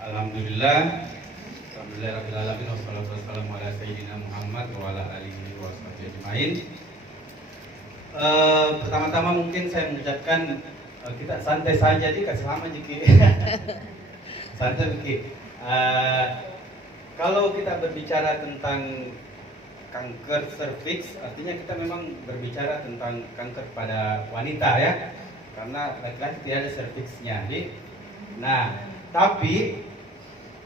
Alhamdulillah, Rabbil alamin, wassalatu wassalamu ala sayyidina Muhammad wa ala alihi wa sahbihi ajmain. Pertama-tama mungkin saya mengucapkan kita santai saja dikasih sama Jiki. Santai Jiki. Kalau kita berbicara tentang kanker serviks, artinya kita memang berbicara tentang kanker pada wanita ya, karena laki-laki tidak ada serviksnya. Nah, tapi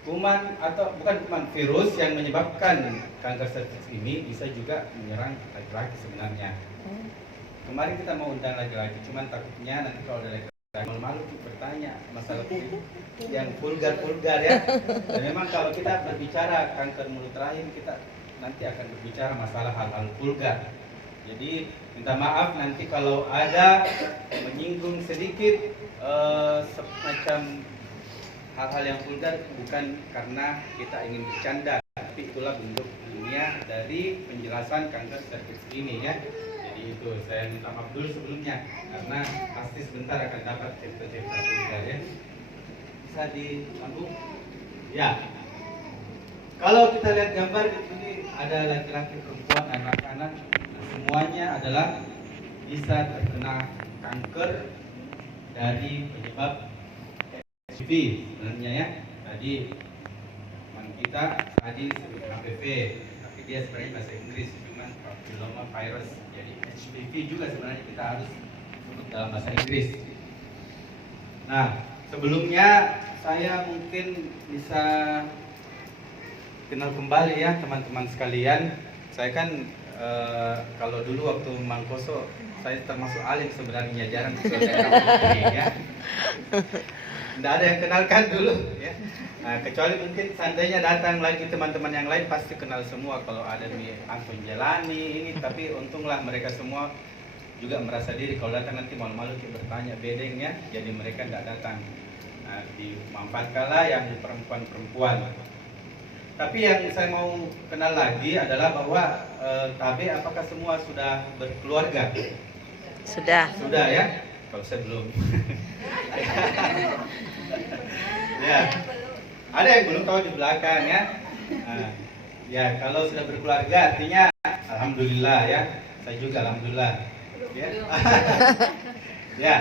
kuman atau bukan kuman, virus yang menyebabkan kanker serviks ini bisa juga menyerang laki-laki sebenarnya. Kemarin kita mau undang laki-laki, cuman takutnya nanti kalau ada laki-laki malu-malu bertanya masalah yang vulgar ya. Dan memang kalau kita berbicara kanker mulut rahim, kita nanti akan berbicara masalah hal-hal vulgar. Jadi minta maaf nanti kalau ada menyinggung sedikit semacam hal-hal yang vulgar, bukan karena kita ingin bercanda, tapi itulah bentuk ilmiah dari penjelasan kanker serviks ini ya. Jadi itu saya minta maaf dulu sebelumnya, karena pasti sebentar akan dapat cerita-cerita vulgar ya. Bisa disambung? Ya. Kalau kita lihat gambar di sini ada laki-laki, perempuan, anak-anak, semuanya adalah bisa terkena kanker dari penyebab HPV sebenarnya ya. Tadi teman kita tadi sebut HPV, tapi dia sebenarnya bahasa Inggris, cuman papilloma virus. Jadi HPV juga sebenarnya kita harus sebut dalam bahasa Inggris. Nah, sebelumnya saya mungkin bisa kenal kembali ya teman-teman sekalian. Saya kan kalau dulu waktu Mangkoso saya termasuk alim sebenarnya, jarang ya. Tidak ada yang kenalkan dulu ya. Nah, kecuali mungkin seandainya datang lagi teman-teman yang lain pasti kenal semua kalau ada di Angkon Jelani ini. Tapi untunglah mereka semua juga merasa diri kalau datang nanti malu-malu kita bertanya bedeng ya. Jadi mereka tidak datang. Nah, dimanfaatkanlah yang perempuan-perempuan. Tapi yang saya mau kenal lagi adalah bahwa Tabe apakah semua sudah berkeluarga? Sudah. Sudah ya? Kalau saya belum. Ya, ada yang belum tahu di belakang ya. Ya, kalau sudah berkeluarga artinya alhamdulillah ya. Saya juga alhamdulillah. Ya. Ya.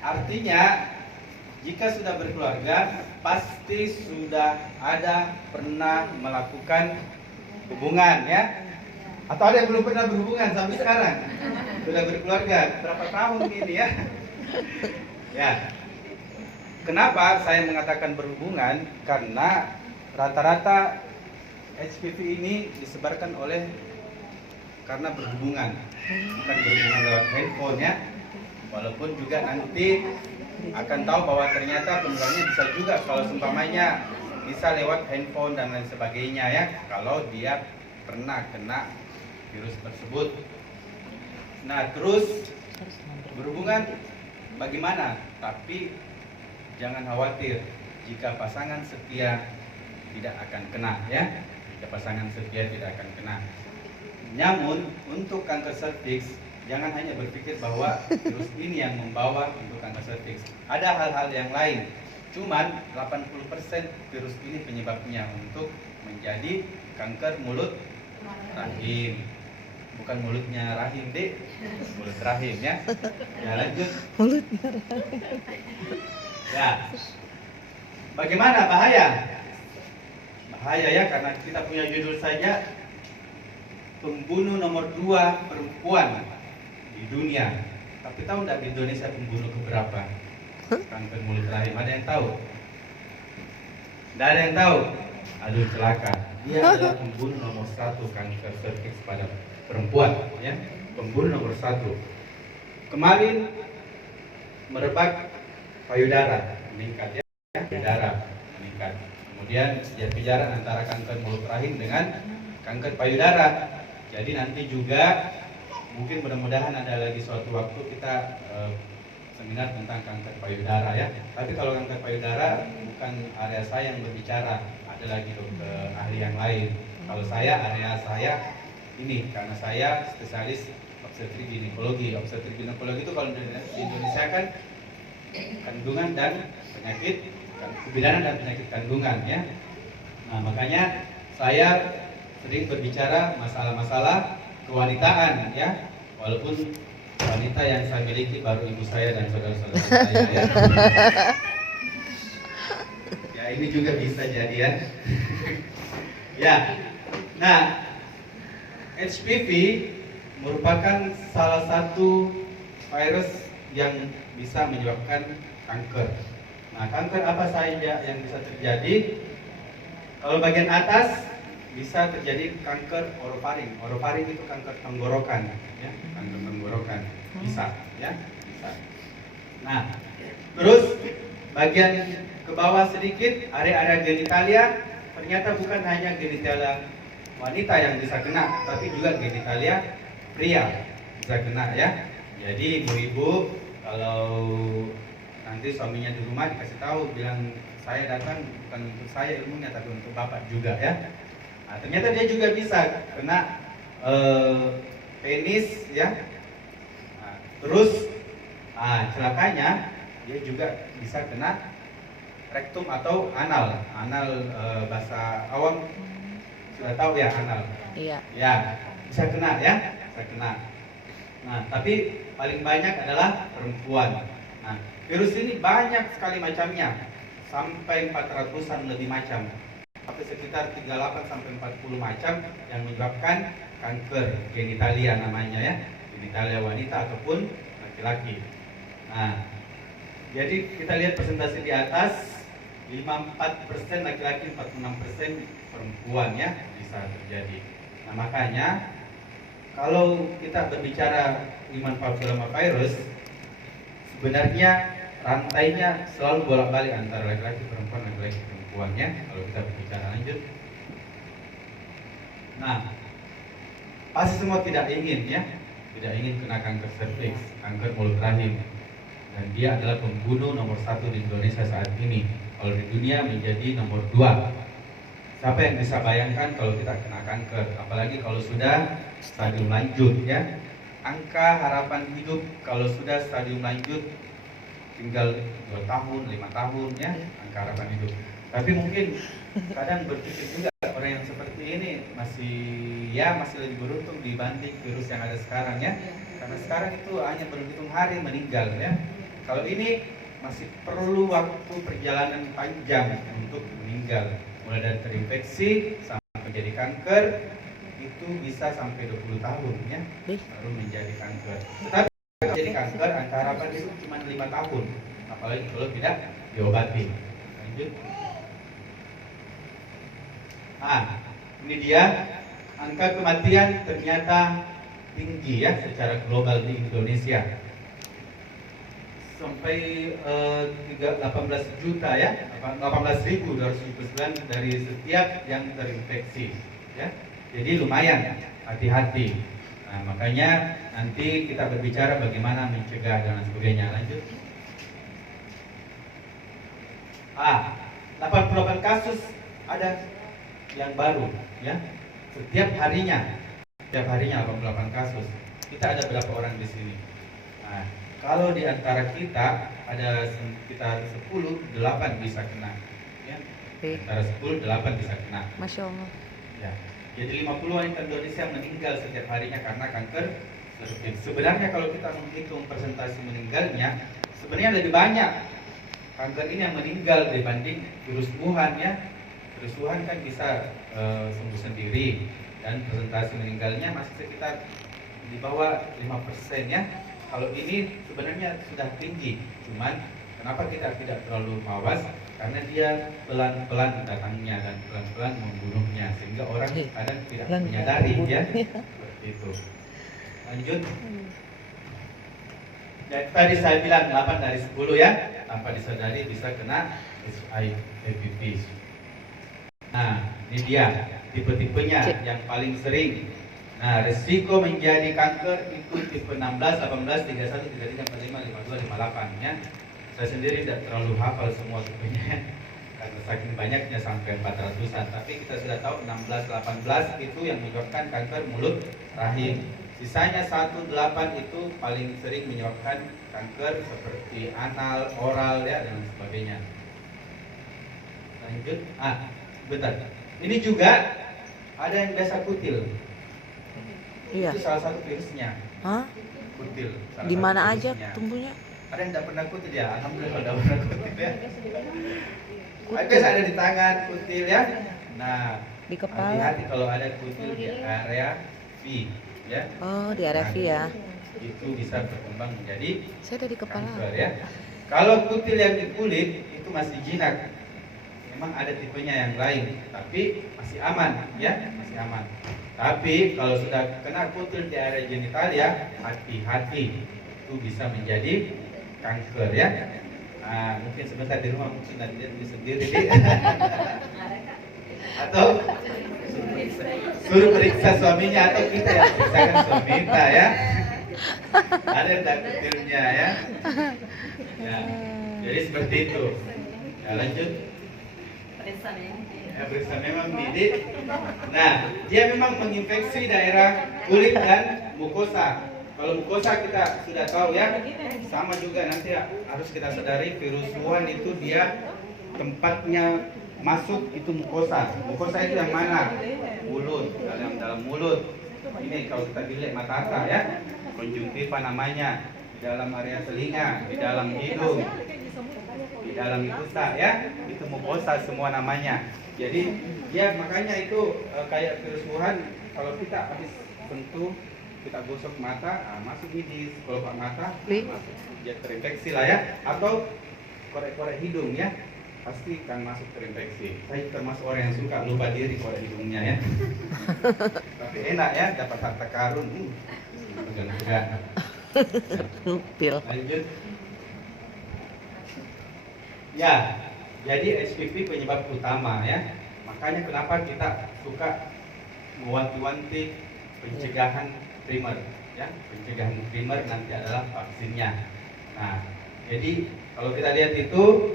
Artinya jika sudah berkeluarga pasti sudah ada pernah melakukan hubungan ya. Atau ada yang belum pernah berhubungan sampai sekarang? Sudah berkeluarga berapa tahun ini ya? Ya. Kenapa saya mengatakan berhubungan? Karena rata-rata HPV ini disebarkan oleh karena berhubungan, bukan berhubungan lewat handphone ya. Walaupun juga nanti akan tahu bahwa ternyata penularannya bisa juga kalau seumpamanya bisa lewat handphone dan lain sebagainya ya. Kalau dia pernah kena virus tersebut. Nah, terus berhubungan bagaimana? Tapi jangan khawatir jika pasangan setia tidak akan kena ya. Jika pasangan setia tidak akan kena. Namun untuk kanker serviks jangan hanya berpikir bahwa virus ini yang membawa untuk kanker serviks. Ada hal-hal yang lain. Cuman 80% virus ini penyebabnya untuk menjadi kanker mulut rahim. Bukan mulutnya rahim, Dek. Mulut rahim ya. Ya, lanjut. Mulutnya rahim. Ya. Bagaimana bahaya? Bahaya ya, karena kita punya judul saja pembunuh nomor 2 perempuan di dunia. Tapi tahu enggak di Indonesia pembunuh keberapa? Kanker mulut rahim. Ada yang tahu? Tidak ada yang tahu? Aduh, celaka. Dia adalah pembunuh nomor 1 kanker serviks pada perempuan ya. Pembunuh nomor 1. Kemarin merebak payudara meningkat ya. Payudara meningkat. Kemudian kejar-kejaran antara kanker mulut rahim dengan kanker payudara. Jadi nanti juga mungkin mudah-mudahan ada lagi suatu waktu kita seminar tentang kanker payudara ya. Tapi kalau kanker payudara bukan area saya yang berbicara, ada lagi dokter ahli yang lain. Kalau saya, area saya ini karena saya spesialis obstetrik ginekologi. Obstetrik ginekologi itu kalau di Indonesia kan kandungan dan penyakit kebidanan dan penyakit kandungan ya. Nah, makanya saya sering berbicara masalah-masalah kewanitaan ya, walaupun wanita yang saya miliki baru ibu saya dan saudara-saudara saya ya. Ya ini juga bisa jadi ya. Ya, nah HPV merupakan salah satu virus yang bisa menyebabkan kanker. Nah, kanker apa saja yang bisa terjadi? Kalau bagian atas bisa terjadi kanker orofaring. Orofaring itu kanker tenggorokan, ya, kanker tenggorokan bisa, ya, bisa. Nah, terus bagian ke bawah sedikit, area-area genitalia, ternyata bukan hanya genitalia wanita yang bisa kena, tapi juga genitalia pria bisa kena, ya. Jadi ibu-ibu kalau nanti suaminya di rumah dikasih tahu, bilang saya datang bukan untuk saya ilmunya tapi untuk bapak juga ya. Nah, ternyata dia juga bisa kena penis ya. Nah, terus celakanya dia juga bisa kena rektum atau anal. Anal bahasa awam sudah tahu ya, anal. Iya. Ya, bisa kena ya, bisa kena. Nah, tapi paling banyak adalah perempuan. Nah, virus ini banyak sekali macamnya. Sampai 400-an lebih macam, sampai sekitar 38 sampai 40 macam yang menyebabkan kanker genitalia namanya ya, genitalia wanita ataupun laki-laki. Nah, jadi kita lihat presentasi di atas, 54% laki-laki, 46% perempuan ya bisa terjadi. Nah, makanya kalau kita berbicara human papillomavirus, sebenarnya rantainya selalu bolak-balik antara laki-laki perempuan, laki-laki perempuannya kalau kita berbicara lanjut. Nah, pasti semua tidak ingin ya, tidak ingin kena kanker serviks, kanker mulut rahim, dan dia adalah pembunuh nomor 1 di Indonesia saat ini. Kalau di dunia menjadi nomor 2. Siapa yang bisa bayangkan kalau kita kena kanker, apalagi kalau sudah stadium lanjut ya. Angka harapan hidup kalau sudah stadium lanjut tinggal 2 tahun, 5 tahun ya, angka harapan hidup. Tapi mungkin kadang berpikir juga orang yang seperti ini masih lebih beruntung dibanding virus yang ada sekarang ya. Karena sekarang itu hanya berhitung hari meninggal ya. Kalau ini masih perlu waktu perjalanan panjang untuk meninggal. Mulai dari terinfeksi sampai menjadi kanker itu bisa sampai 20 tahun ya, baru menjadi kanker. Tetapi jadi kanker angka harapan itu cuma 5 tahun, apalagi kalau tidak diobati. Lanjut. Ini dia angka kematian ternyata tinggi ya secara global di Indonesia, sampai 18 juta ya, 18.279 dari setiap yang terinfeksi ya. Jadi lumayan, hati-hati. Nah, makanya nanti kita berbicara bagaimana mencegah dan sebagainya. Lanjut. 88 kasus ada yang baru ya. Setiap harinya 88 kasus. Kita ada berapa orang di sini? Nah, kalau di antara kita ada sekitar 10, 8 bisa kena ya. Antara 10, 8 bisa kena. Masya Allah. Ya. Jadi 50 wanita Indonesia meninggal setiap harinya karena kanker serviks. Sebenarnya kalau kita menghitung persentase meninggalnya, sebenarnya lebih banyak kanker ini yang meninggal dibanding virus Wuhan ya. Virus Wuhan kan bisa sembuh sendiri dan persentase meninggalnya masih sekitar di bawah 5% ya. Kalau ini sebenarnya sudah tinggi, cuman kenapa kita tidak terlalu mawas? Karena dia pelan-pelan datangnya dan pelan-pelan membunuhnya, sehingga orang kadang tidak menyadari ya, seperti itu. Lanjut. Jadi tadi saya bilang 8 dari 10 ya, tanpa disadari bisa kena HPV. Nah, ini dia tipe-tipenya yang paling sering. Nah, risiko menjadi kanker itu tipe 16, 18, 31, 33, 45, 52, 58 ya. Saya sendiri tidak terlalu hafal semua tipenya karena saking banyaknya sampai 400-an. Tapi kita sudah tahu 16, 18 itu yang menyebabkan kanker mulut rahim. Sisanya 1, 8 itu paling sering menyebabkan kanker seperti anal, oral ya dan sebagainya. Lanjut. Bentar. Ini juga ada yang biasa kutil. Iya. Itu salah satu virusnya. Hah? Kutil. salah Di satu mana aja virusnya. tumbuhnya? Ada yang tidak pernah kutil ya? Alhamdulillah tidak pernah kutil ya. Biasa ada di tangan kutil ya. Nah, Di kepala. hati-hati kalau ada kutil di area V ya. Oh, di area V ya. Itu bisa berkembang menjadi Saya ada di kepala. kanker ya. Kalau kutil yang di kulit itu masih jinak. Memang ada tipenya yang lain, tapi masih aman ya, masih aman. Tapi kalau sudah kena kutil di area genitalia, hati-hati, itu bisa menjadi kanker ya. Mungkin sebentar di rumah mungkin nanti dia tulis sendiri nih. Atau suruh periksa suaminya atau kita yang periksakan suami kita ya. Ada yang kutilnya ya. Ya, jadi seperti itu. Ya, lanjut. Ya, periksa memang bidik. Nah, dia memang menginfeksi daerah kulit dan mukosa. Kalau mukosa kita sudah tahu ya, sama juga nanti harus kita sadari virus Wuhan itu dia tempatnya masuk itu mukosa. Mukosa itu yang mana? Mulut, dalam mulut. Ini kalau kita bilik mata ya, konjungtiva namanya. Di dalam area telinga, di dalam hidung, di dalam mukosa ya, itu mukosa semua namanya. Jadi ya makanya itu kayak virus Wuhan, kalau kita habis sentuh, kita gosok mata, masuk di kelopak mata, masuk, dia terinfeksi lah ya. Atau korek-korek hidung ya, pasti kan masuk terinfeksi. Saya termasuk orang yang suka lupa diri korek hidungnya ya. Tapi enak ya, dapat harta karun. Pegang-pegang. Nupil. Lanjut. Ya, jadi HPV penyebab utama ya. Makanya kenapa kita suka mewanti-wanti pencegahan primer ya. Pencegahan primer nanti adalah vaksinnya. Nah, jadi kalau kita lihat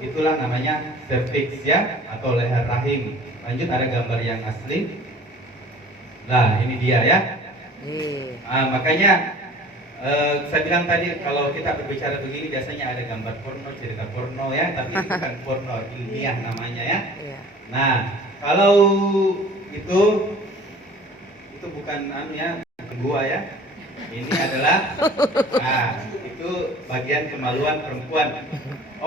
itulah namanya cervix ya, atau leher rahim. Lanjut, ada gambar yang asli. Nah, ini dia ya. Makanya saya bilang tadi kalau kita berbicara begini biasanya ada gambar porno, cerita porno ya, tapi ini bukan porno ilmiah namanya ya. Nah, kalau itu bukan ya, gua ya. Ini adalah itu bagian kemaluan perempuan.